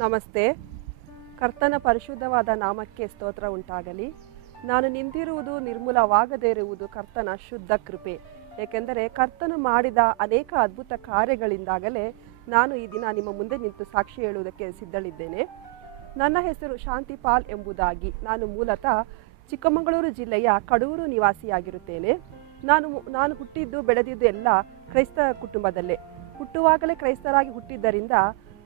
ನಮಸ್ತೆ. ಕರ್ತನ ಪರಿಶುದ್ಧವಾದ ನಾಮಕ್ಕೆ ಸ್ತೋತ್ರ ಉಂಟಾಗಲಿ. ನಾನು ನಿಂತಿರುವುದು ನಿರ್ಮೂಲವಾಗದೇ ಇರುವುದು ಕರ್ತನ ಶುದ್ಧ ಕೃಪೆ. ಏಕೆಂದರೆ ಕರ್ತನು ಮಾಡಿದ ಅನೇಕ ಅದ್ಭುತ ಕಾರ್ಯಗಳಿಂದಾಗಲೇ ನಾನು ಈ ದಿನ ನಿಮ್ಮ ಮುಂದೆ ನಿಂತು ಸಾಕ್ಷಿ ಹೇಳುವುದಕ್ಕೆ ಸಿದ್ಧಳಿದ್ದೇನೆ. ನನ್ನ ಹೆಸರು ಶಾಂತಿಪಾಲ್ ಎಂಬುದಾಗಿ. ನಾನು ಮೂಲತಃ ಚಿಕ್ಕಮಗಳೂರು ಜಿಲ್ಲೆಯ ಕಡೂರು ನಿವಾಸಿಯಾಗಿರುತ್ತೇನೆ. ನಾನು ಹುಟ್ಟಿದ್ದು ಬೆಳೆದಿದ್ದು ಎಲ್ಲ ಕ್ರೈಸ್ತ ಕುಟುಂಬದಲ್ಲೇ. ಹುಟ್ಟುವಾಗಲೇ ಕ್ರೈಸ್ತರಾಗಿ ಹುಟ್ಟಿದ್ದರಿಂದ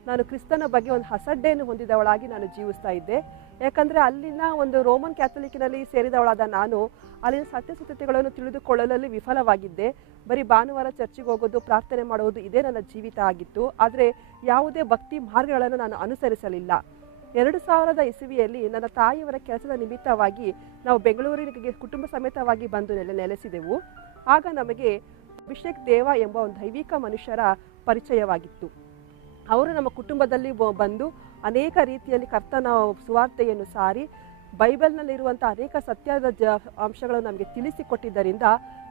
ನಾನು ಕ್ರಿಸ್ತನ ಬಗ್ಗೆ ಒಂದು ಹಸಡ್ಡೆಯನ್ನು ಹೊಂದಿದವಳಾಗಿ ನಾನು ಜೀವಿಸ್ತಾ ಇದ್ದೆ. ಯಾಕಂದರೆ ಅಲ್ಲಿನ ಒಂದು ರೋಮನ್ ಕ್ಯಾಥಲಿಕ್ನಲ್ಲಿ ಸೇರಿದವಳಾದ ನಾನು ಅಲ್ಲಿನ ಸತ್ಯಸತ್ಯತೆಗಳನ್ನು ತಿಳಿದುಕೊಳ್ಳಲು ವಿಫಲವಾಗಿದ್ದೆ. ಬರೀ ಭಾನುವಾರ ಚರ್ಚಿಗೆ ಹೋಗೋದು, ಪ್ರಾರ್ಥನೆ ಮಾಡುವುದು ಇದೇ ನನ್ನ ಜೀವಿತ ಆಗಿತ್ತು. ಆದರೆ ಯಾವುದೇ ಭಕ್ತಿ ಮಾರ್ಗಗಳನ್ನು ನಾನು ಅನುಸರಿಸಲಿಲ್ಲ. 2000 ಇಸವಿಯಲ್ಲಿ ನನ್ನ ತಾಯಿಯವರ ಕೆಲಸದ ನಿಮಿತ್ತವಾಗಿ ನಾವು ಬೆಂಗಳೂರಿಗೆ ಕುಟುಂಬ ಸಮೇತವಾಗಿ ಬಂದು ನೆಲೆಸಿದೆವು. ಆಗ ನಮಗೆ ಅಭಿಷೇಕ್ ದೇವ ಎಂಬ ಒಂದು ದೈವಿಕ ಮನುಷ್ಯರ ಪರಿಚಯವಾಗಿತ್ತು. ಅವರು ನಮ್ಮ ಕುಟುಂಬದಲ್ಲಿ ಬಂದು ಅನೇಕ ರೀತಿಯಲ್ಲಿ ಕರ್ತನ ಸುವಾರ್ತೆಯನ್ನು ಸಾರಿ ಬೈಬಲ್ನಲ್ಲಿರುವಂಥ ಅನೇಕ ಸತ್ಯದ ಅಂಶಗಳನ್ನು ನಮಗೆ ತಿಳಿಸಿಕೊಟ್ಟಿದ್ದರಿಂದ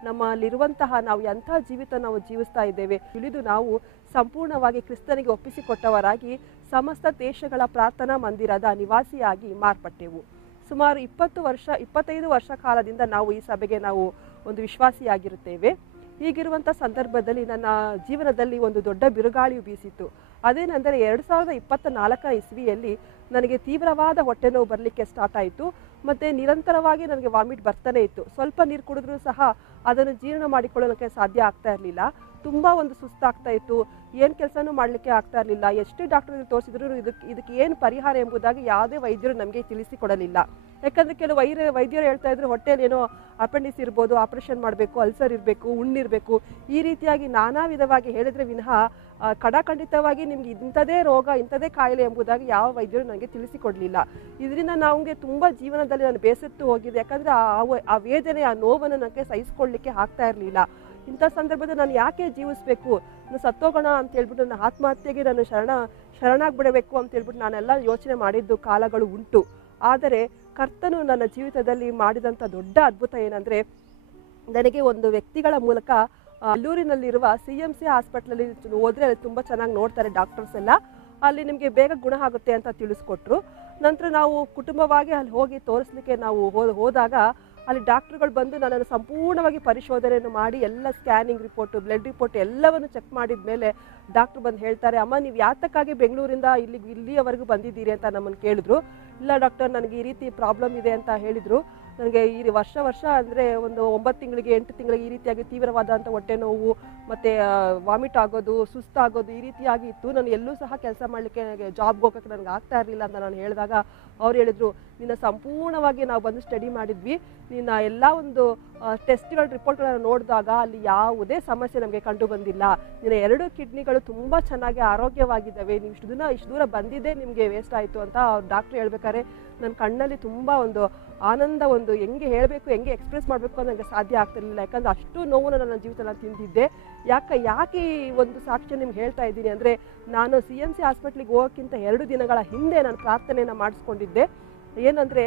ನಮ್ಮಲ್ಲಿರುವಂತಹ ನಾವು ಎಂಥ ಜೀವಿತ ನಾವು ಜೀವಿಸ್ತಾ ಇದ್ದೇವೆ ತಿಳಿದು ನಾವು ಸಂಪೂರ್ಣವಾಗಿ ಕ್ರಿಸ್ತನಿಗೆ ಒಪ್ಪಿಸಿಕೊಟ್ಟವರಾಗಿ ಸಮಸ್ತ ದೇಶಗಳ ಪ್ರಾರ್ಥನಾ ಮಂದಿರದ ನಿವಾಸಿಯಾಗಿ ಮಾರ್ಪಟ್ಟೆವು. ಸುಮಾರು 25 ವರ್ಷ ಕಾಲದಿಂದ ನಾವು ಈ ಸಭೆಗೆ ನಾವು ಒಂದು ವಿಶ್ವಾಸಿಯಾಗಿರುತ್ತೇವೆ. ಹೀಗಿರುವಂಥ ಸಂದರ್ಭದಲ್ಲಿ ನನ್ನ ಜೀವನದಲ್ಲಿ ಒಂದು ದೊಡ್ಡ ಬಿರುಗಾಳಿಯು ಬೀಸಿತು. ಅದೇನೆಂದರೆ 2024 ಇಸವಿಯಲ್ಲಿ ನನಗೆ ತೀವ್ರವಾದ ಹೊಟ್ಟೆ ನೋವು ಬರಲಿಕ್ಕೆ ಸ್ಟಾರ್ಟ್ ಆಯಿತು. ಮತ್ತು ನಿರಂತರವಾಗಿ ನನಗೆ ವಾಮಿಟ್ ಬರ್ತಾನೆ ಇತ್ತು. ಸ್ವಲ್ಪ ನೀರು ಕುಡಿದ್ರೂ ಸಹ ಅದನ್ನು ಜೀರ್ಣ ಮಾಡಿಕೊಳ್ಳೋಕ್ಕೆ ಸಾಧ್ಯ ಆಗ್ತಾ ಇರಲಿಲ್ಲ. ತುಂಬ ಒಂದು ಸುಸ್ತಾಗ್ತಾ ಇತ್ತು. ಏನು ಕೆಲಸನೂ ಮಾಡಲಿಕ್ಕೆ ಆಗ್ತಾ ಇರಲಿಲ್ಲ. ಎಷ್ಟೇ ಡಾಕ್ಟರ್ಗೆ ತೋರಿಸಿದ್ರು ಇದಕ್ಕೆ ಏನು ಪರಿಹಾರ ಎಂಬುದಾಗಿ ಯಾವುದೇ ವೈದ್ಯರು ನಮಗೆ ತಿಳಿಸಿಕೊಡಲಿಲ್ಲ. ಯಾಕಂದರೆ ಕೆಲವು ವೈದ್ಯರು ಹೇಳ್ತಾ ಇದ್ರು ಹೊಟ್ಟೆಯಲ್ಲಿ ಏನೋ ಅಪೆಂಡಿಸ್ ಇರ್ಬೋದು, ಆಪರೇಷನ್ ಮಾಡಬೇಕು, ಅಲ್ಸರ್ ಇರಬೇಕು, ಹುಣ್ಣಿರಬೇಕು, ಈ ರೀತಿಯಾಗಿ ನಾನಾ ವಿಧವಾಗಿ ಹೇಳಿದರೆ ವಿನಃ ಖಂಡಿತವಾಗಿ ನಿಮ್ಗೆ ಇಂಥದೇ ರೋಗ, ಇಂಥದೇ ಕಾಯಿಲೆ ಎಂಬುದಾಗಿ ಯಾವ ವೈದ್ಯರು ನನಗೆ ತಿಳಿಸಿಕೊಡಲಿಲ್ಲ. ಇದರಿಂದ ನಮಗೆ ತುಂಬ ಜೀವನದಲ್ಲಿ ನಾನು ಬೇಸತ್ತು ಹೋಗಿದೆ. ಯಾಕಂದರೆ ಆ ವೇದನೆ, ಆ ನೋವನ್ನು ನನಗೆ ಸಹಿಸ್ಕೊಳ್ಳಿಕ್ಕೆ ಆಗ್ತಾ ಇರಲಿಲ್ಲ. ಇಂಥ ಸಂದರ್ಭದಲ್ಲಿ ನಾನು ಯಾಕೆ ಜೀವಿಸಬೇಕು, ನಾನು ಸತ್ತೋಗೋಣ ಅಂತ ಹೇಳ್ಬಿಟ್ಟು ನನ್ನ ಆತ್ಮಹತ್ಯೆಗೆ ನಾನು ಶರಣಾಗ್ಬಿಡಬೇಕು ಅಂತ ಹೇಳ್ಬಿಟ್ಟು ನಾನೆಲ್ಲ ಯೋಚನೆ ಮಾಡಿದ್ದು ಕಾಲಗಳು ಉಂಟು. ಆದರೆ ಕರ್ತನು ನನ್ನ ಜೀವಿತದಲ್ಲಿ ಮಾಡಿದಂಥ ದೊಡ್ಡ ಅದ್ಭುತ ಏನಂದರೆ, ನನಗೆ ಒಂದು ವ್ಯಕ್ತಿಗಳ ಮೂಲಕ ಅಲ್ಲೂರಿನಲ್ಲಿರುವ CMC ಹಾಸ್ಪಿಟ್ಲಲ್ಲಿ ಹೋದರೆ ಅಲ್ಲಿ ತುಂಬ ಚೆನ್ನಾಗಿ ನೋಡ್ತಾರೆ ಡಾಕ್ಟರ್ಸ್ ಎಲ್ಲ. ಅಲ್ಲಿ ನಿಮಗೆ ಬೇಗ ಗುಣ ಆಗುತ್ತೆ ಅಂತ ತಿಳಿಸ್ಕೊಟ್ರು. ನಂತರ ನಾವು ಕುಟುಂಬವಾಗಿ ಅಲ್ಲಿ ಹೋಗಿ ತೋರಿಸ್ಲಿಕ್ಕೆ ನಾವು ಹೋದಾಗ ಅಲ್ಲಿ ಡಾಕ್ಟ್ರುಗಳು ಬಂದು ನನ್ನನ್ನು ಸಂಪೂರ್ಣವಾಗಿ ಪರಿಶೋಧನೆಯನ್ನು ಮಾಡಿ ಎಲ್ಲ ಸ್ಕ್ಯಾನಿಂಗ್ ರಿಪೋರ್ಟು, ಬ್ಲಡ್ ರಿಪೋರ್ಟ್ ಎಲ್ಲವನ್ನು ಚೆಕ್ ಮಾಡಿದ ಮೇಲೆ ಡಾಕ್ಟ್ರು ಬಂದು ಹೇಳ್ತಾರೆ, ಅಮ್ಮ ನೀವು ಯಾತಕ್ಕಾಗಿ ಬೆಂಗಳೂರಿಂದ ಇಲ್ಲಿಯವರೆಗೂ ಬಂದಿದ್ದೀರಿ ಅಂತ ನಮ್ಮನ್ನು ಕೇಳಿದ್ರು. ಇಲ್ಲ ಡಾಕ್ಟರ್, ನನಗೆ ಈ ರೀತಿ ಪ್ರಾಬ್ಲಮ್ ಇದೆ ಅಂತ ಹೇಳಿದರು. ನನಗೆ ಈ ವರ್ಷ ಅಂದರೆ ಒಂದು 9 ತಿಂಗಳಿಗೆ 8 ತಿಂಗಳಿಗೆ ಈ ರೀತಿಯಾಗಿ ತೀವ್ರವಾದಂಥ ಹೊಟ್ಟೆ ನೋವು ಮತ್ತು ವಾಮಿಟ್ ಆಗೋದು, ಸುಸ್ತಾಗೋದು ಈ ರೀತಿಯಾಗಿ ಇತ್ತು. ನಾನು ಎಲ್ಲೂ ಸಹ ಕೆಲಸ ಮಾಡಲಿಕ್ಕೆ, ಜಾಬ್ಗೆ ಹೋಗೋಕ್ಕೆ ನನಗೆ ಆಗ್ತಾ ಇರಲಿಲ್ಲ ಅಂತ ನಾನು ಹೇಳಿದಾಗ ಅವ್ರು ಹೇಳಿದರು, ನಿನ್ನ ಸಂಪೂರ್ಣವಾಗಿ ನಾವು ಬಂದು ಸ್ಟಡಿ ಮಾಡಿದ್ವಿ, ನಿನ್ನ ಎಲ್ಲ ಒಂದು ಟೆಸ್ಟ್ಗಳ ರಿಪೋರ್ಟ್ಗಳನ್ನು ನೋಡಿದಾಗ ಅಲ್ಲಿ ಯಾವುದೇ ಸಮಸ್ಯೆ ನಮಗೆ ಕಂಡು ಬಂದಿಲ್ಲ. ನಿನ್ನ 2 ಕಿಡ್ನಿಗಳು ತುಂಬ ಚೆನ್ನಾಗಿ ಆರೋಗ್ಯವಾಗಿದ್ದಾವೆ. ನೀವು ಇಷ್ಟು ದೂರ ಬಂದಿದ್ದೇ ನಿಮಗೆ ವೇಸ್ಟ್ ಆಯಿತು ಅಂತ ಅವ್ರು ಡಾಕ್ಟ್ರು ಹೇಳ್ಬೇಕಾದ್ರೆ ನನ್ನ ಕಣ್ಣಲ್ಲಿ ತುಂಬ ಒಂದು ಆನಂದ, ಒಂದು ಹೆಂಗೆ ಹೇಳಬೇಕು, ಹೆಂಗೆ ಎಕ್ಸ್ಪ್ರೆಸ್ ಮಾಡಬೇಕು ಅಂತ ನನಗೆ ಸಾಧ್ಯ ಆಗ್ತಿರಲಿಲ್ಲ. ಯಾಕಂದರೆ ಅಷ್ಟು ನೋವು ನನ್ನ ಜೀವಿತದಲ್ಲಿ ತಿಂದಿದ್ದೆ. ಯಾಕೆ ಈ ಒಂದು ಸಾಕ್ಷ್ಯ ನಿಮ್ಗೆ ಹೇಳ್ತಾ ಇದ್ದೀನಿ ಅಂದರೆ, ನಾನು CMC ಹಾಸ್ಪಿಟ್ಲಿಗೆ ಹೋಗೋಕ್ಕಿಂತ 2 ದಿನಗಳ ಹಿಂದೆ ನಾನು ಪ್ರಾರ್ಥನೆಯನ್ನು ಮಾಡಿಸ್ಕೊಂಡಿದ್ದೆ. ಏನಂದರೆ,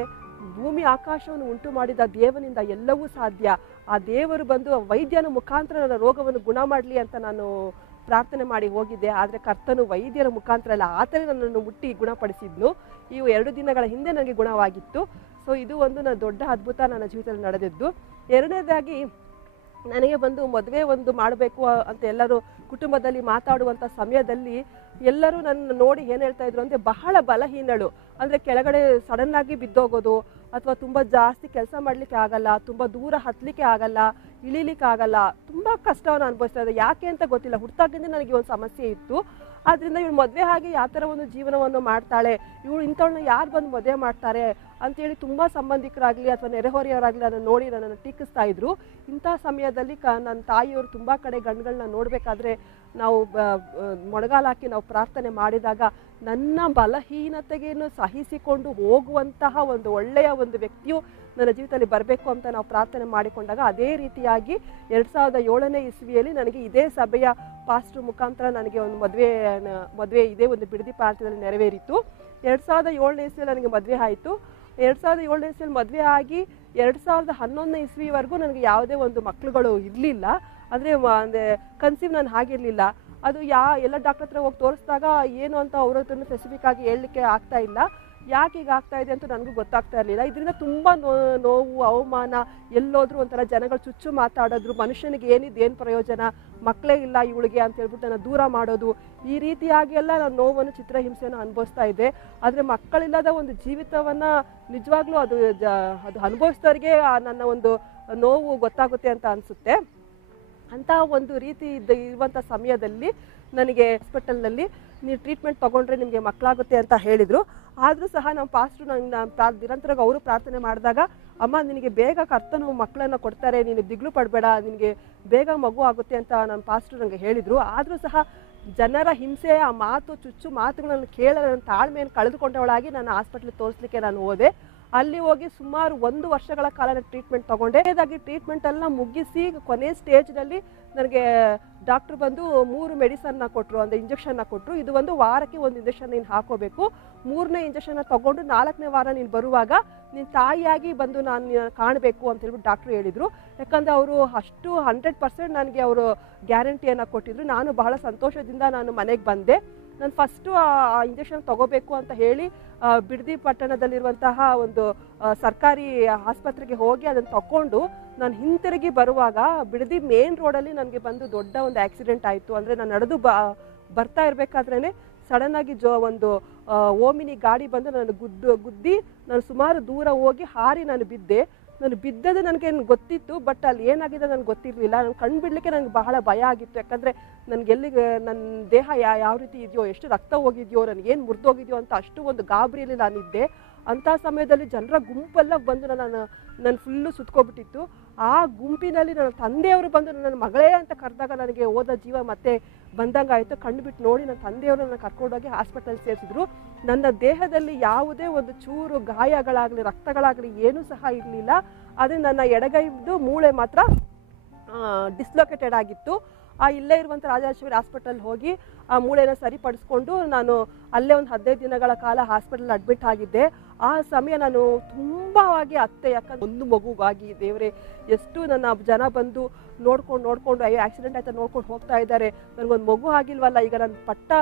ಭೂಮಿ ಆಕಾಶವನ್ನು ಉಂಟು ಮಾಡಿದ ದೇವನಿಂದ ಎಲ್ಲವೂ ಸಾಧ್ಯ. ಆ ದೇವರು ಬಂದು ವೈದ್ಯನ ಮುಖಾಂತರ ನನ್ನ ರೋಗವನ್ನು ಗುಣ ಮಾಡಲಿ ಅಂತ ನಾನು ಪ್ರಾರ್ಥನೆ ಮಾಡಿ ಹೋಗಿದ್ದೆ. ಆದರೆ ಕರ್ತನು ವೈದ್ಯರ ಮುಖಾಂತರ ಅಲ್ಲ, ಆತನೇ ನನ್ನನ್ನು ಮುಟ್ಟಿ ಗುಣಪಡಿಸಿದ್ನು. ಇವು 2 ದಿನಗಳ ಹಿಂದೆ ನನಗೆ ಗುಣವಾಗಿತ್ತು. ಸೊ ಇದು ಒಂದು ನನ್ನ ದೊಡ್ಡ ಅದ್ಭುತ ನನ್ನ ಜೀವಿತದಲ್ಲಿ ನಡೆದಿದ್ದು. ಎರಡನೇದಾಗಿ, ನನಗೆ ಬಂದು ಮದುವೆ ಒಂದು ಮಾಡಬೇಕು ಅಂತ ಎಲ್ಲರೂ ಕುಟುಂಬದಲ್ಲಿ ಮಾತಾಡುವಂಥ ಸಮಯದಲ್ಲಿ ಎಲ್ಲರೂ ನನ್ನ ನೋಡಿ ಏನು ಹೇಳ್ತಾ ಇದ್ರು ಅಂದರೆ, ಬಹಳ ಬಲಹೀನಳು, ಅಂದರೆ ಕೆಳಗಡೆ ಸಡನ್ನಾಗಿ ಬಿದ್ದೋಗೋದು, ಅಥವಾ ತುಂಬ ಜಾಸ್ತಿ ಕೆಲಸ ಮಾಡಲಿಕ್ಕೆ ಆಗಲ್ಲ, ತುಂಬ ದೂರ ಹತ್ತಲಿಕ್ಕೆ ಆಗಲ್ಲ, ಇಳಿಲಿಕ್ಕೆ ಆಗಲ್ಲ, ತುಂಬ ಕಷ್ಟವನ್ನು ಅನುಭವಿಸ್ತಾ ಇದ್ದೆ. ಯಾಕೆ ಅಂತ ಗೊತ್ತಿಲ್ಲ. ಹುಟ್ಟಾಗಿಂದ ನನಗೆ ಒಂದು ಸಮಸ್ಯೆ ಇತ್ತು. ಆದ್ದರಿಂದ ಇವಳು ಮದುವೆ ಆಗಿ ಯಾವ ಥರ ಒಂದು ಜೀವನವನ್ನು ಮಾಡ್ತಾಳೆ, ಇವಳು ಇಂಥವಳನ್ನ ಯಾರು ಬಂದು ಮದುವೆ ಮಾಡ್ತಾರೆ ಅಂತೇಳಿ ತುಂಬ ಸಂಬಂಧಿಕರಾಗಲಿ ಅಥವಾ ನೆರೆಹೊರೆಯವರಾಗಲಿ ನನ್ನನ್ನು ಟೀಕಿಸ್ತಾ ಇದ್ರು. ಇಂಥ ಸಮಯದಲ್ಲಿ ನನ್ನ ತಾಯಿಯವರು ತುಂಬ ಕಡೆ ಗಂಡುಗಳನ್ನ ನೋಡಬೇಕಾದ್ರೆ ನಾವು ಮೊಣಗಾಲು ಹಾಕಿ ನಾವು ಪ್ರಾರ್ಥನೆ ಮಾಡಿದಾಗ ನನ್ನ ಬಲಹೀನತೆಯನ್ನು ಸಹಿಸಿಕೊಂಡು ಹೋಗುವಂತಹ ಒಂದು ಒಳ್ಳೆಯ ಒಂದು ವ್ಯಕ್ತಿಯು ನನ್ನ ಜೀವಿತದಲ್ಲಿ ಬರಬೇಕು ಅಂತ ನಾವು ಪ್ರಾರ್ಥನೆ ಮಾಡಿಕೊಂಡಾಗ, ಅದೇ ರೀತಿಯಾಗಿ 2007ನೇ ಇಸವಿಯಲ್ಲಿ ನನಗೆ ಇದೇ ಸಭೆಯ ಪಾಸ್ಟರ್ ಮುಖಾಂತರ ನನಗೆ ಒಂದು ಮದುವೆ ಇದೇ ಒಂದು ಬಿಡದಿ ಪ್ರಾಂತ್ಯದಲ್ಲಿ ನೆರವೇರಿತು. 2007ನೇ ಇಸವಿಯಲ್ಲಿ ನನಗೆ ಮದುವೆ ಆಯಿತು. 2007ನೇ ಇಸವಿಯಲ್ಲಿ ಮದುವೆ ಆಗಿ 2011ನೇ ಇಸವಿವರೆಗೂ ನನಗೆ ಯಾವುದೇ ಒಂದು ಮಕ್ಕಳುಗಳು ಇರಲಿಲ್ಲ. ಅಂದರೆ ಕನ್ಸೀವ್ ನಾನು ಆಗಿರಲಿಲ್ಲ. ಅದು ಎಲ್ಲ ಡಾಕ್ಟರ್ ಹತ್ರ ಹೋಗಿ ತೋರಿಸಿದಾಗ ಏನು ಅಂತ ಅವ್ರ ಹತ್ರನೂ ಸ್ಪೆಸಿಫಿಕ್ ಆಗಿ ಹೇಳಲಿಕ್ಕೆ ಆಗ್ತಾ ಇಲ್ಲ. ಯಾಕೆ ಈಗ ಆಗ್ತಾ ಇದೆ ಅಂತ ನನಗೂ ಗೊತ್ತಾಗ್ತಾ ಇರಲಿಲ್ಲ. ಇದರಿಂದ ತುಂಬ ನೋವು, ಅವಮಾನ, ಎಲ್ಲೋದ್ರೂ ಒಂಥರ ಜನಗಳು ಚುಚ್ಚು ಮಾತಾಡೋದ್ರು, ಮನುಷ್ಯನಿಗೆ ಏನು ಪ್ರಯೋಜನ, ಮಕ್ಕಳೇ ಇಲ್ಲ ಇವಳಿಗೆ ಅಂತ ಹೇಳ್ಬಿಟ್ಟು ನನ್ನ ದೂರ ಮಾಡೋದು, ಈ ರೀತಿಯಾಗಿ ಎಲ್ಲ ನಾನು ನೋವನ್ನು, ಚಿತ್ರಹಿಂಸೆಯನ್ನು ಅನುಭವಿಸ್ತಾ ಇದ್ದೆ. ಆದರೆ ಮಕ್ಕಳಿಲ್ಲದ ಒಂದು ಜೀವಿತವನ್ನು ನಿಜವಾಗ್ಲೂ ಅದು ಅನುಭವಿಸಿದವ್ರಿಗೆ ನನ್ನ ಒಂದು ನೋವು ಗೊತ್ತಾಗುತ್ತೆ ಅಂತ ಅನಿಸುತ್ತೆ. ಅಂಥ ಒಂದು ರೀತಿ ಇರುವಂಥ ಸಮಯದಲ್ಲಿ ನನಗೆ ಹಾಸ್ಪಿಟಲ್ನಲ್ಲಿ ನೀವು ಟ್ರೀಟ್ಮೆಂಟ್ ತೊಗೊಂಡ್ರೆ ನಿಮಗೆ ಮಕ್ಕಳಾಗುತ್ತೆ ಅಂತ ಹೇಳಿದರು. ಆದರೂ ಸಹ ನಮ್ಮ ಪಾಸ್ಟ್ರು ನಿರಂತರವಾಗಿ ಅವರು ಪ್ರಾರ್ಥನೆ ಮಾಡಿದಾಗ, ಅಮ್ಮ ನಿನಗೆ ಬೇಗ ಕರ್ತನು ಮಕ್ಕಳನ್ನು ಕೊಡ್ತಾರೆ, ನೀನು ದಿಗ್ಲು ಪಡಬೇಡ, ನಿನಗೆ ಬೇಗ ಮಗು ಆಗುತ್ತೆ ಅಂತ ನಮ್ಮ ಪಾಸ್ಟ್ರು ನನಗೆ ಹೇಳಿದರು. ಆದರೂ ಸಹ ಜನರ ಹಿಂಸೆ, ಆ ಚುಚ್ಚು ಮಾತುಗಳನ್ನು ನನ್ನ ತಾಳ್ಮೆಯನ್ನು ಕಳೆದುಕೊಂಡವಳಾಗಿ ನಾನು ಹಾಸ್ಪಿಟ್ಲಿಗೆ ತೋರಿಸ್ಲಿಕ್ಕೆ ನಾನು ಹೋದೆ. ಅಲ್ಲಿ ಹೋಗಿ ಸುಮಾರು 1 ವರ್ಷಗಳ ಕಾಲ ಟ್ರೀಟ್ಮೆಂಟ್ ತೊಗೊಂಡೆ. ಅದಾಗಿ ಟ್ರೀಟ್ಮೆಂಟ್ ಎಲ್ಲ ಮುಗಿಸಿ ಕೊನೆ ಸ್ಟೇಜ್ನಲ್ಲಿ ನನಗೆ ಡಾಕ್ಟ್ರು ಬಂದು 3 ಮೆಡಿಸನ್ನ ಕೊಟ್ಟರು, ಅಂದರೆ ಇಂಜೆಕ್ಷನ್ನ ಕೊಟ್ಟರು. ಇದು ಒಂದು ವಾರಕ್ಕೆ 1 ಇಂಜೆಕ್ಷನ್ ನೀನು ಹಾಕೋಬೇಕು. 3ನೇ ಇಂಜೆಕ್ಷನ್ನ ತೊಗೊಂಡು 4ನೇ ವಾರ ನೀನು ಬರುವಾಗ ನೀನು ತಾಯಿಯಾಗಿ ಬಂದು ನಾನು ಕಾಣಬೇಕು ಅಂತ ಹೇಳ್ಬಿಟ್ಟು ಡಾಕ್ಟ್ರು ಹೇಳಿದರು. ಯಾಕಂದರೆ ಅವರು ಅಷ್ಟು 100% ನನಗೆ ಅವರು ಗ್ಯಾರಂಟಿಯನ್ನು ಕೊಟ್ಟಿದ್ರು. ನಾನು ಬಹಳ ಸಂತೋಷದಿಂದ ನಾನು ಮನೆಗೆ ಬಂದೆ. ನಾನು ಫಸ್ಟು ಆ ಇಂಜೆಕ್ಷನ್ ತೊಗೋಬೇಕು ಅಂತ ಹೇಳಿ ಬಿಡದಿ ಪಟ್ಟಣದಲ್ಲಿರುವಂತಹ ಒಂದು ಸರ್ಕಾರಿ ಆಸ್ಪತ್ರೆಗೆ ಹೋಗಿ ಅದನ್ನು ತಗೊಂಡು ನಾನು ಹಿಂತಿರುಗಿ ಬರುವಾಗ ಬಿಡದಿ ಮೇನ್ ರೋಡಲ್ಲಿ ನನಗೆ ಬಂದು ದೊಡ್ಡ ಒಂದು ಆಕ್ಸಿಡೆಂಟ್ ಆಯಿತು. ಅಂದರೆ ನಾನು ನಡೆದು ಬರ್ತಾ ಇರಬೇಕಾದ್ರೇ ಸಡನ್ನಾಗಿ ಒಂದು ಓಮಿನಿ ಗಾಡಿ ಬಂದು ನಾನು ಗುದ್ದಿ ನಾನು ಸುಮಾರು ದೂರ ಹೋಗಿ ಹಾರಿ ನಾನು ಬಿದ್ದೆ. ನಾನು ಬಿದ್ದದ್ದು ನನಗೆ ಗೊತ್ತಿತ್ತು, ಬಟ್ ಅಲ್ಲಿ ಏನಾಗಿದೆ ನನಗೆ ಗೊತ್ತಿರಲಿಲ್ಲ. ನಾನು ಕಣ್ಣು ಬಿಡಲಿಕ್ಕೆ ನನಗೆ ಬಹಳ ಭಯ ಆಗಿತ್ತು. ಯಾಕಂದರೆ ನನಗೆಲ್ಲಿಗೆ ನನ್ನ ದೇಹ ಯಾವ ರೀತಿ ಇದೆಯೋ, ಎಷ್ಟು ರಕ್ತ ಹೋಗಿದೆಯೋ, ನನಗೇನು ಮುರಿದೋಗಿದೆಯೋ ಅಂತ ಅಷ್ಟು ಒಂದು ಗಾಬರಿಯಲ್ಲಿ ನಾನಿದ್ದೆ. ಅಂಥ ಸಮಯದಲ್ಲಿ ಜನರ ಗುಂಪೆಲ್ಲ ಬಂದು ನಾನು ಫುಲ್ಲು ಸುತ್ಕೊಬಿಟ್ಟಿತ್ತು. ಆ ಗುಂಪಿನಲ್ಲಿ ನನ್ನ ತಂದೆಯವರು ಬಂದು ನನ್ನ ಮಗಳೇ ಅಂತ ಕರೆದಾಗ ನನಗೆ ಹೋದ ಜೀವ ಮತ್ತೆ ಬಂದಂಗಾಯಿತು. ಕಣ್ಣು ಬಿಟ್ಟು ನೋಡಿ ನನ್ನ ತಂದೆಯವರು ನನ್ನ ಕರ್ಕೊಂಡೋಗಿ ಹಾಸ್ಪಿಟಲ್ ಸೇರಿಸಿದ್ರು. ನನ್ನ ದೇಹದಲ್ಲಿ ಯಾವುದೇ ಒಂದು ಚೂರು ಗಾಯಗಳಾಗಲಿ ರಕ್ತಗಳಾಗಲಿ ಏನೂ ಸಹ ಇರಲಿಲ್ಲ. ಆದರೆ ನನ್ನ ಎಡಗೈದು ಮೂಳೆ ಮಾತ್ರ ಡಿಸ್ಲೊಕೇಟೆಡ್ ಆಗಿತ್ತು. ಇಲ್ಲೇ ಇರುವಂಥ ರಾಜರಾಜೇಶ್ವರಿ ಹಾಸ್ಪಿಟಲ್ ಹೋಗಿ ಆ ಮೂಳೆನ ಸರಿಪಡಿಸ್ಕೊಂಡು ನಾನು ಅಲ್ಲೇ ಒಂದು 15 ದಿನಗಳ ಕಾಲ ಹಾಸ್ಪಿಟಲ್ ಅಡ್ಮಿಟ್ ಆಗಿದ್ದೆ. ಆ ಸಮಯ ನಾನು ತುಂಬಾವಾಗಿ ಅತ್ತೆ, ಯಾಕಂದ್ರೆ ಒಂದು ಮಗುಗಾಗಿ ದೇವರೇ ಎಷ್ಟು ನನ್ನ ಜನ ಬಂದು ನೋಡ್ಕೊಂಡು ಅಯ್ಯೋ ಆಕ್ಸಿಡೆಂಟ್ ಆಯ್ತಾ ನೋಡ್ಕೊಂಡು ಹೋಗ್ತಾ ಇದ್ದಾರೆ, ನನಗೊಂದು ಮಗು ಆಗಿಲ್ವಲ್ಲ, ಈಗ ನನ್ನ ಪಟ್ಟ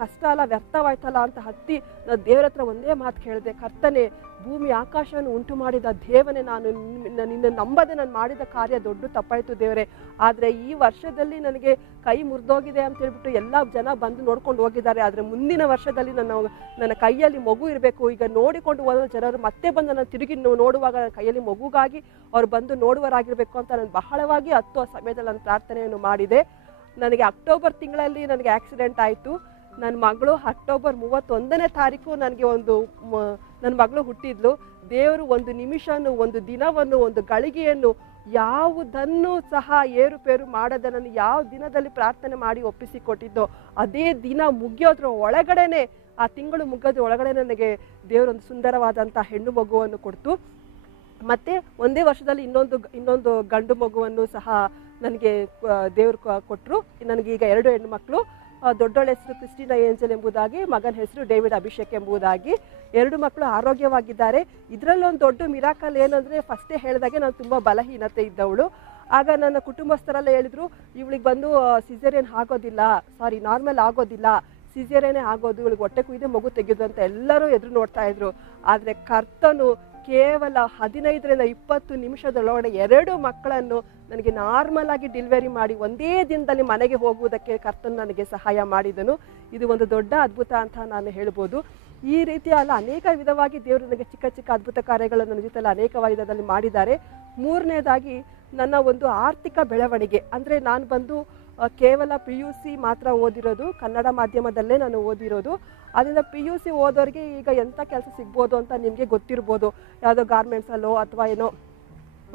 ಕಷ್ಟ ಅಲ್ಲ ವ್ಯರ್ಥವಾಯ್ತಲ್ಲ ಅಂತ ಹತ್ತಿ ನಾನು ದೇವರ ಹತ್ರ ಒಂದೇ ಮಾತು ಕೇಳಿದೆ, ಕರ್ತನೆ ಭೂಮಿ ಆಕಾಶವನ್ನು ಉಂಟು ಮಾಡಿದ ದೇವನೇ, ನಾನು ನಿನ್ನ ನಂಬದೆ ನಾನು ಮಾಡಿದ ಕಾರ್ಯ ದೊಡ್ಡ ತಪ್ಪಾಯಿತು ದೇವರೇ. ಆದರೆ ಈ ವರ್ಷದಲ್ಲಿ ನನಗೆ ಕೈ ಮುರಿದೋಗಿದೆ ಅಂತ ಹೇಳ್ಬಿಟ್ಟು ಎಲ್ಲ ಜನ ಬಂದು ನೋಡ್ಕೊಂಡು ಹೋಗಿದ್ದಾರೆ. ಆದರೆ ಮುಂದಿನ ವರ್ಷದಲ್ಲಿ ನನ್ನ ಕೈಯಲ್ಲಿ ಮಗು ಇರಬೇಕು. ಈಗ ನೋಡಿಕೊಂಡು ಹೋದ ಜನರು ಮತ್ತೆ ಬಂದು ನಾನು ತಿರುಗಿ ನೋಡುವಾಗ ನನ್ನ ಕೈಯಲ್ಲಿ ಮಗುಗಾಗಿ ಅವ್ರು ಬಂದು ನೋಡುವರಾಗಿರಬೇಕು ಅಂತ ನಾನು ಬಹಳವಾಗಿ ಆ ಸಮಯದಲ್ಲಿ ನಾನು ಪ್ರಾರ್ಥನೆಯನ್ನು ಮಾಡಿದೆ. ನನಗೆ ಅಕ್ಟೋಬರ್ ತಿಂಗಳಲ್ಲಿ ನನಗೆ ಆಕ್ಸಿಡೆಂಟ್ ಆಯಿತು. ನನ್ನ ಮಗಳು ಅಕ್ಟೋಬರ್ 31ನೇ ತಾರೀಕು ನನಗೆ ನನ್ನ ಮಗಳು ಹುಟ್ಟಿದ್ಲು. ದೇವರು ಒಂದು ನಿಮಿಷನೂ, ಒಂದು ದಿನವನ್ನು, ಒಂದು ಗಳಿಗೆಯನ್ನು ಯಾವುದನ್ನು ಸಹ ಏರುಪೇರು ಮಾಡದೆ ನಾನು ಯಾವ ದಿನದಲ್ಲಿ ಪ್ರಾರ್ಥನೆ ಮಾಡಿ ಒಪ್ಪಿಸಿಕೊಟ್ಟಿದ್ದೋ ಅದೇ ದಿನ ಮುಗಿಯೋದ್ರ ಒಳಗಡೆನೆ, ಆ ತಿಂಗಳು ಮುಗಿಯೋದ್ರ ಒಳಗಡೆ ನನಗೆ ದೇವರೊಂದು ಸುಂದರವಾದಂಥ ಹೆಣ್ಣು ಮಗುವನ್ನು ಕೊಡ್ತು. ಮತ್ತು ಒಂದೇ ವರ್ಷದಲ್ಲಿ ಇನ್ನೊಂದು ಗಂಡು ಮಗುವನ್ನು ಸಹ ನನಗೆ ದೇವರು ಕೊಟ್ಟರು. ನನಗೀಗ 2 ಹೆಣ್ಣು ಮಕ್ಕಳು. ದೊಡ್ಡೋಳ ಹೆಸರು ಕ್ರಿಸ್ಟಿನಾ ಏಂಜಲ್ ಎಂಬುದಾಗಿ, ಮಗನ ಹೆಸರು ಡೇವಿಡ್ ಅಭಿಷೇಕ್ ಎಂಬುದಾಗಿ. 2 ಮಕ್ಕಳು ಆರೋಗ್ಯವಾಗಿದ್ದಾರೆ. ಇದರಲ್ಲೊಂದು ದೊಡ್ಡ ಮಿರಾಕಲ್ ಏನಂದರೆ, ಫಸ್ಟೇ ಹೇಳಿದಾಗೆ ನಾನು ತುಂಬ ಬಲಹೀನತೆ ಇದ್ದವಳು. ಆಗ ನನ್ನ ಕುಟುಂಬಸ್ಥರೆಲ್ಲ ಹೇಳಿದರು, ಇವಳಿಗೆ ಬಂದು ಸಿಸೇರಿಯನ್ ಆಗೋದಿಲ್ಲ, ನಾರ್ಮಲ್ ಆಗೋದಿಲ್ಲ, ಸಿಸೇರಿಯನ್ನೇ ಆಗೋದು, ಇವಳಿಗೆ ಹೊಟ್ಟೆ ಕುಯ್ದೆ ಮಗು ತೆಗೆಯೋದು ಅಂತ ಎಲ್ಲರೂ ಎದುರು ನೋಡ್ತಾ ಇದ್ರು. ಆದರೆ ಕರ್ತನು ಕೇವಲ 15ರಿಂದ 20 ನಿಮಿಷದೊಳಗಡೆ 2 ಮಕ್ಕಳನ್ನು ನನಗೆ ನಾರ್ಮಲ್ ಆಗಿ ಡೆಲಿವರಿ ಮಾಡಿ ಒಂದೇ ದಿನದಲ್ಲಿ ಮನೆಗೆ ಹೋಗುವುದಕ್ಕೆ ಕರ್ತನು ನನಗೆ ಸಹಾಯ ಮಾಡಿದನು. ಇದು ಒಂದು ದೊಡ್ಡ ಅದ್ಭುತ ಅಂತ ನಾನು ಹೇಳ್ಬೋದು. ಈ ರೀತಿ ಅನೇಕ ವಿಧವಾಗಿ ದೇವರು ನನಗೆ ಚಿಕ್ಕ ಚಿಕ್ಕ ಅದ್ಭುತ ಕಾರ್ಯಗಳನ್ನು ನನ್ನ ಜೊತೆಯಲ್ಲಿ ಅನೇಕ ವಿಧದಲ್ಲಿ ಮಾಡಿದ್ದಾರೆ. 3ನೇದಾಗಿ ನನ್ನ ಒಂದು ಆರ್ಥಿಕ ಬೆಳವಣಿಗೆ, ಅಂದರೆ ನಾನು ಬಂದು ಕೇವಲ PUC ಮಾತ್ರ ಓದಿರೋದು, ಕನ್ನಡ ಮಾಧ್ಯಮದಲ್ಲೇ ನಾನು ಓದಿರೋದು. ಅದರಿಂದ PUC ಓದೋರಿಗೆ ಈಗ ಎಂಥ ಕೆಲಸ ಸಿಗ್ಬೋದು ಅಂತ ನಿಮಗೆ ಗೊತ್ತಿರ್ಬೋದು. ಯಾವುದೋ ಗಾರ್ಮೆಂಟ್ಸಲ್ಲೋ ಅಥವಾ ಏನೋ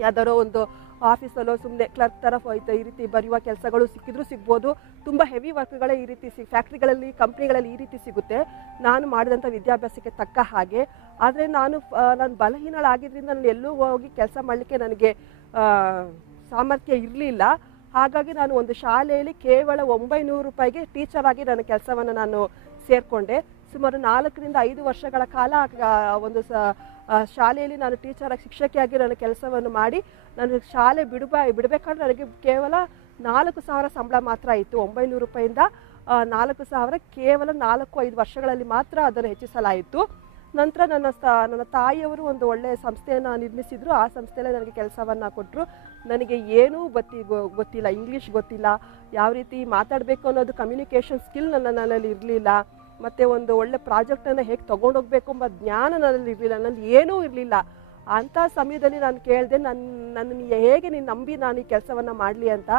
ಯಾವುದಾರೋ ಒಂದು ಆಫೀಸಲ್ಲೋ ಸುಮ್ಮನೆ ಕ್ಲರ್ಕ್ ಥರ ಈ ರೀತಿ ಬರೆಯುವ ಕೆಲಸಗಳು ಸಿಕ್ಕಿದ್ರೂ ಸಿಗ್ಬೋದು. ತುಂಬ ಹೆವಿ ವರ್ಕ್ಗಳೇ ಈ ರೀತಿ ಫ್ಯಾಕ್ಟ್ರಿಗಳಲ್ಲಿ, ಕಂಪ್ನಿಗಳಲ್ಲಿ ಈ ರೀತಿ ಸಿಗುತ್ತೆ ನಾನು ಮಾಡಿದಂಥ ವಿದ್ಯಾಭ್ಯಾಸಕ್ಕೆ ತಕ್ಕ ಹಾಗೆ. ಆದರೆ ನಾನು ಬಲಹೀನಳಾಗಿದ್ದರಿಂದ ನಾನು ಎಲ್ಲೂ ಹೋಗಿ ಕೆಲಸ ಮಾಡಲಿಕ್ಕೆ ನನಗೆ ಸಾಮರ್ಥ್ಯ ಇರಲಿಲ್ಲ. ಹಾಗಾಗಿ ನಾನು ಒಂದು ಶಾಲೆಯಲ್ಲಿ ಕೇವಲ 900 ರೂಪಾಯಿಗೆ ಟೀಚರ್ ಆಗಿ ನನ್ನ ಕೆಲಸವನ್ನು ನಾನು ಸೇರಿಕೊಂಡೆ. ಸುಮಾರು 4ರಿಂದ 5 ವರ್ಷಗಳ ಕಾಲ ಒಂದು ಶಾಲೆಯಲ್ಲಿ ನಾನು ಟೀಚರಾಗಿ, ಶಿಕ್ಷಕಿಯಾಗಿ ನನ್ನ ಕೆಲಸವನ್ನು ಮಾಡಿ ನಾನು ಶಾಲೆ ಬಿಡಬೇಕಾದ್ರೆ ನನಗೆ ಕೇವಲ 4,000 ಸಂಬಳ ಮಾತ್ರ ಇತ್ತು. 900 ರೂಪಾಯಿಂದ 4,000 ಕೇವಲ 4-5 ವರ್ಷಗಳಲ್ಲಿ ಮಾತ್ರ ಅದನ್ನು ಹೆಚ್ಚಿಸಲಾಯಿತು. ನಂತರ ನನ್ನ ತಾಯಿಯವರು ಒಂದು ಒಳ್ಳೆಯ ಸಂಸ್ಥೆಯನ್ನು ನಿರ್ಮಿಸಿದ್ರು. ಆ ಸಂಸ್ಥೆಯಲ್ಲೇ ನನಗೆ ಕೆಲಸವನ್ನು ಕೊಟ್ಟರು. ನನಗೆ ಏನೂ ಗೊತ್ತಿಲ್ಲ, ಇಂಗ್ಲೀಷ್ ಗೊತ್ತಿಲ್ಲ, ಯಾವ ರೀತಿ ಮಾತಾಡಬೇಕು ಅನ್ನೋದು ಕಮ್ಯುನಿಕೇಷನ್ ಸ್ಕಿಲ್ ನನ್ನಲ್ಲಿ ಇರಲಿಲ್ಲ. ಮತ್ತು ಒಂದು ಒಳ್ಳೆ ಪ್ರಾಜೆಕ್ಟನ್ನು ಹೇಗೆ ತೊಗೊಂಡೋಗ್ಬೇಕು ಎಂಬ ಜ್ಞಾನ ನನ್ನಲ್ಲಿ ಇರಲಿಲ್ಲ, ನನ್ನಲ್ಲಿ ಏನೂ ಇರಲಿಲ್ಲ. ಅಂಥ ಸಮಯದಲ್ಲಿ ನಾನು ಕೇಳಿದೆ, ನನ್ನನ್ನು ಹೇಗೆ ನೀನು ನಂಬಿ ನಾನು ಈ ಕೆಲಸವನ್ನು ಮಾಡಲಿ ಅಂತ.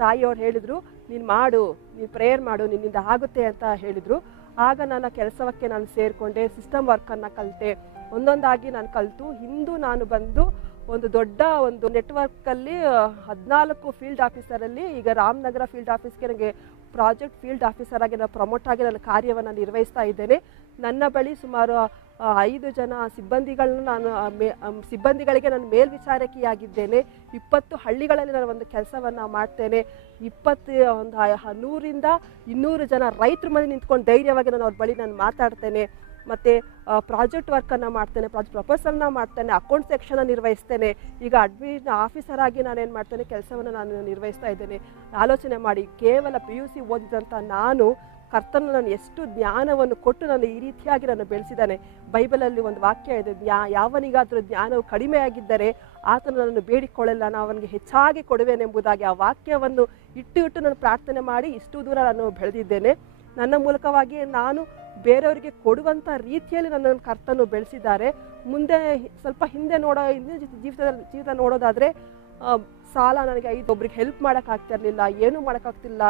ತಾಯಿಯವ್ರು ಹೇಳಿದರು, ನೀನು ಮಾಡು, ನೀನು ಪ್ರೇಯರ್ ಮಾಡು, ನಿನ್ನಿಂದ ಆಗುತ್ತೆ ಅಂತ ಹೇಳಿದರು. ಆಗ ನಾನು ಕೆಲಸಕ್ಕೆ ನಾನು ಸೇರಿಕೊಂಡೆ, ಸಿಸ್ಟಮ್ ವರ್ಕನ್ನು ಕಲಿತೆ. ಒಂದೊಂದಾಗಿ ನಾನು ಕಲಿತು ಇಂದು ನಾನು ಬಂದು ಒಂದು ದೊಡ್ಡ ಒಂದು ನೆಟ್ವರ್ಕಲ್ಲಿ 14 ಫೀಲ್ಡ್ ಆಫೀಸರಲ್ಲಿ, ಈಗ ರಾಮನಗರ ಫೀಲ್ಡ್ ಆಫೀಸ್ಗೆ ನನಗೆ ಪ್ರಾಜೆಕ್ಟ್ ಫೀಲ್ಡ್ ಆಫೀಸರ್ ಆಗಿ ನಾನು ಪ್ರಮೋಟ್ ಆಗಿ ನನ್ನ ಕಾರ್ಯವನ್ನು ನಿರ್ವಹಿಸ್ತಾ ಇದ್ದೇನೆ. ನನ್ನ ಬಳಿ ಸುಮಾರು 5 ಜನ ಸಿಬ್ಬಂದಿಗಳಿಗೆ ನಾನು ಮೇಲ್ವಿಚಾರಕಿಯಾಗಿದ್ದೇನೆ. 20 ಹಳ್ಳಿಗಳಲ್ಲಿ ನಾನು ಒಂದು ಕೆಲಸವನ್ನು ಮಾಡ್ತೇನೆ. 100ರಿಂದ 200 ಜನ ರೈತರ ಮನೆ ನಿಂತ್ಕೊಂಡು ಧೈರ್ಯವಾಗಿ ನಾನು ಅವ್ರ ಬಳಿ ನಾನು ಮಾತಾಡ್ತೇನೆ. ಮತ್ತು ಪ್ರಾಜೆಕ್ಟ್ ವರ್ಕನ್ನು ಮಾಡ್ತೇನೆ, ಪ್ರಾಜೆಕ್ಟ್ ಪ್ರಪೋಸಲ್ನ ಮಾಡ್ತೇನೆ, ಅಕೌಂಟ್ ಸೆಕ್ಷನ್ನ ನಿರ್ವಹಿಸ್ತೇನೆ. ಈಗ ಅಡ್ಮಿನ್ ಆಫೀಸರ್ ಆಗಿ ನಾನೇನು ಮಾಡ್ತೇನೆ, ಕೆಲಸವನ್ನು ನಾನು ನಿರ್ವಹಿಸ್ತಾ ಇದ್ದೇನೆ. ಆಲೋಚನೆ ಮಾಡಿ, ಕೇವಲ PUC ಓದಿದಂಥ ನಾನು ಕರ್ತನು ಎಷ್ಟು ಜ್ಞಾನವನ್ನು ಕೊಟ್ಟು ನಾನು ಈ ರೀತಿಯಾಗಿ ನಾನು ಬೆಳೆಸಿದ್ದಾನೆ. ಬೈಬಲಲ್ಲಿ ಒಂದು ವಾಕ್ಯ ಇದೆ, ಯಾವನಿಗಾದರೂ ಜ್ಞಾನವು ಕಡಿಮೆಯಾಗಿದ್ದರೆ ಆತನು ನನ್ನನ್ನು ಬೇಡಿಕೊಳ್ಳಲ್ಲ, ನಾನು ಅವನಿಗೆ ಹೆಚ್ಚಾಗಿ ಕೊಡುವೆನೆಂಬುದಾಗಿ ಆ ವಾಕ್ಯವನ್ನು ಇಟ್ಟು ನಾನು ಪ್ರಾರ್ಥನೆ ಮಾಡಿ ಇಷ್ಟು ದೂರ ನಾನು ಬೆಳೆದಿದ್ದೇನೆ. ನನ್ನ ಮೂಲಕವಾಗಿ ನಾನು ಬೇರೆಯವರಿಗೆ ಕೊಡುವಂಥ ರೀತಿಯಲ್ಲಿ ನನ್ನನ್ನು ಕರ್ತನು ಬೆಳೆಸಿದ್ದಾರೆ. ಮುಂದೆ ಸ್ವಲ್ಪ ಹಿಂದಿನ ಜೀವಿತ ನೋಡೋದಾದರೆ ಸಾಲ ನನಗೆ ಒಬ್ರಿಗೆ ಹೆಲ್ಪ್ ಮಾಡೋಕ್ಕಾಗ್ತಿರ್ಲಿಲ್ಲ, ಏನೂ ಮಾಡೋಕ್ಕಾಗ್ತಿಲ್ಲ.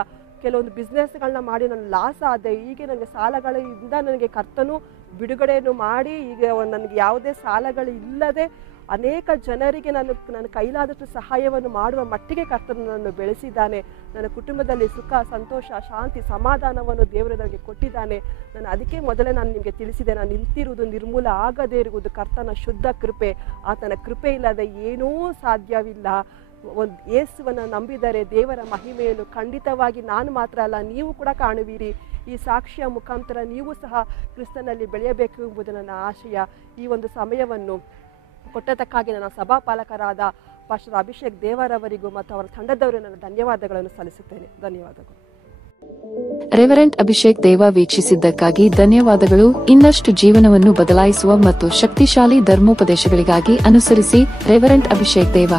ಕೆಲವೊಂದು ಬಿಸ್ನೆಸ್ಗಳನ್ನ ಮಾಡಿ ನಾನು ಲಾಸ್ ಆದೆ. ಈಗ ನನಗೆ ಸಾಲಗಳಿಂದ ನನಗೆ ಕರ್ತನು ಬಿಡುಗಡೆಯನ್ನು ಮಾಡಿ ಈಗ ನನಗೆ ಯಾವುದೇ ಸಾಲಗಳು ಇಲ್ಲದೆ ಅನೇಕ ಜನರಿಗೆ ನನ್ನ ಕೈಲಾದಷ್ಟು ಸಹಾಯವನ್ನು ಮಾಡುವ ಮಟ್ಟಿಗೆ ಕರ್ತನು ನನ್ನನ್ನು ಬೆಳೆಸಿದ್ದಾನೆ. ನನ್ನ ಕುಟುಂಬದಲ್ಲಿ ಸುಖ, ಸಂತೋಷ, ಶಾಂತಿ, ಸಮಾಧಾನವನ್ನು ದೇವರು ನನಗೆ ಕೊಟ್ಟಿದ್ದಾನೆ. ಅದಕ್ಕೆ ಮೊದಲೇ ನಾನು ನಿಮಗೆ ತಿಳಿಸಿದೆ, ನಾನು ನಿಂತಿರುವುದು ನಿರ್ಮೂಲ ಆಗದೇ ಇರುವುದು ಕರ್ತನ ಶುದ್ಧ ಕೃಪೆ. ಆತನ ಕೃಪೆ ಇಲ್ಲದೆ ಏನೂ ಸಾಧ್ಯವಿಲ್ಲ. ಒಂದು ಯೇಸುವನ್ನು ನಂಬಿದರೆ ದೇವರ ಮಹಿಮೆಯನ್ನು ಖಂಡಿತವಾಗಿ ನಾನು ಮಾತ್ರ ಅಲ್ಲ, ನೀವು ಕೂಡ ಕಾಣುವಿರಿ. ಈ ಸಾಕ್ಷಿಯ ಮುಖಾಂತರ ನೀವು ಸಹ ಕ್ರಿಸ್ತನಲ್ಲಿ ಬೆಳೆಯಬೇಕು ಎಂಬುದು ನನ್ನ ಆಶಯ. ಈ ಒಂದು ಸಮಯವನ್ನು ಕೊಟ್ಟದಕ್ಕಾಗಿ ನನ್ನ ಸಭಾಪಾಲಕರಾದ ಪಾಸ್ಟರ್ ಅಭಿಷೇಕ್ ದೇವರವರಿಗೂ ಮತ್ತು ಅವರ ತಂಡದವರಿಗೂ ನನ್ನ ಧನ್ಯವಾದಗಳನ್ನು ಸಲ್ಲಿಸುತ್ತೇನೆ. ಧನ್ಯವಾದಗಳು. ರೆವರೆಂಟ್ ಅಭಿಷೇಕ್ ದೇವ ವೀಕ್ಷಿಸಿದ್ದಕ್ಕಾಗಿ ಧನ್ಯವಾದಗಳು. ಇನ್ನಷ್ಟು ಜೀವನವನ್ನು ಬದಲಾಯಿಸುವ ಮತ್ತು ಶಕ್ತಿಶಾಲಿ ಧರ್ಮೋಪದೇಶಗಳಿಗಾಗಿ ಅನುಸರಿಸಿ ರೆವರೆಂಟ್ ಅಭಿಷೇಕ್ ದೇವ.